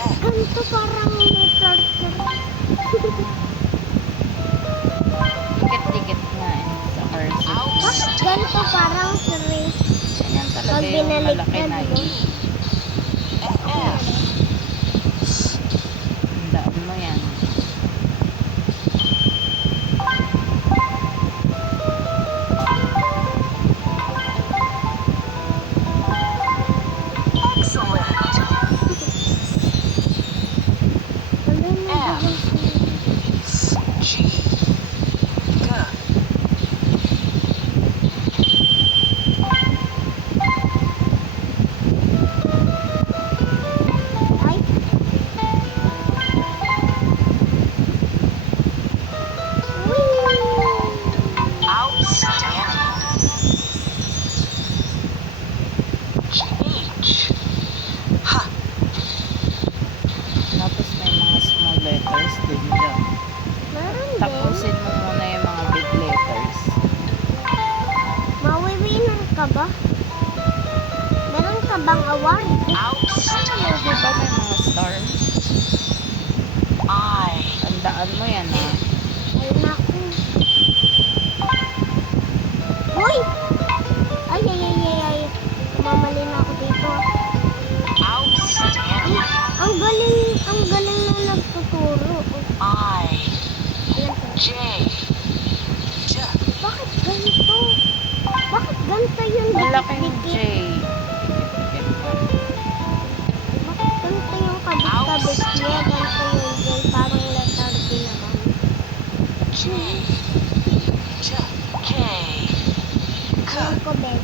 Bakit ganito parang may torture? Dikit-dikit nga eh, sa cursive. Bakit ganito parang series? Ganyan talaga Pag yung malaki binaliktad na mo. E. Tandaan mo yan. Ano na ay? Tapos may mga small letters din dyan. Meron din. Tapusin mo muna yung mga big letters. Mawiwinan ka ba? Meron ka bang award? Ano, di ba may mga star? Tandaan mo yan ha. Ay, naku. Uy! Ay, ay, ay, ay, ay. Mamali na ako dito. Ang galing na nagtuturo. Ayan po. Bakit ganito? Bakit ganito yung Malaking J. dikit-dikit? Dikit-dikit nga. Bakit ganito yung kabit-kabit niya? Ganito yung J, parang letter D naman. Ayan ko, Ben.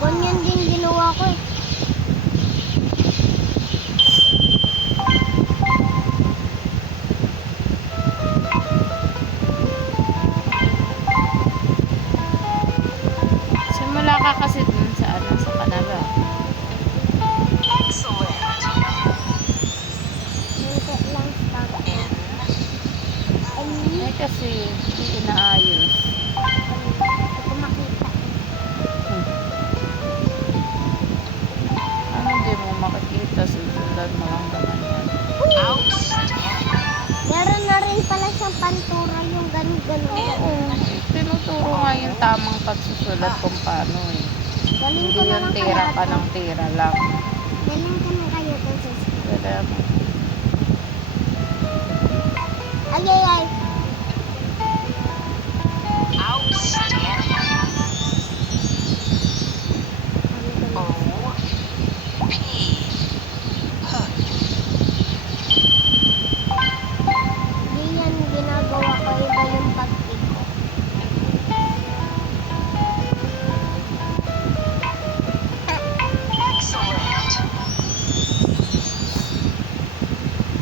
Ganyan din ginawa ko eh. Simula ka kasi dun sa ano, sa Canada. Hindi lang stop. Ay, Eh kasi hindi inaayos. hindi ko makita. Ano hindi mo makikita? Susundan mo lang naman yan. Meron na rin pala siyang pantura yung ganun-ganun. Oo. Tinuturo nga yung tamang pagsusulat kung paano eh. Galing ko Hindi na yung lang tira kaya ka to. ng tira lang. Galing ko na kayo to sa school. Kaya mo. Ay, ay, ay.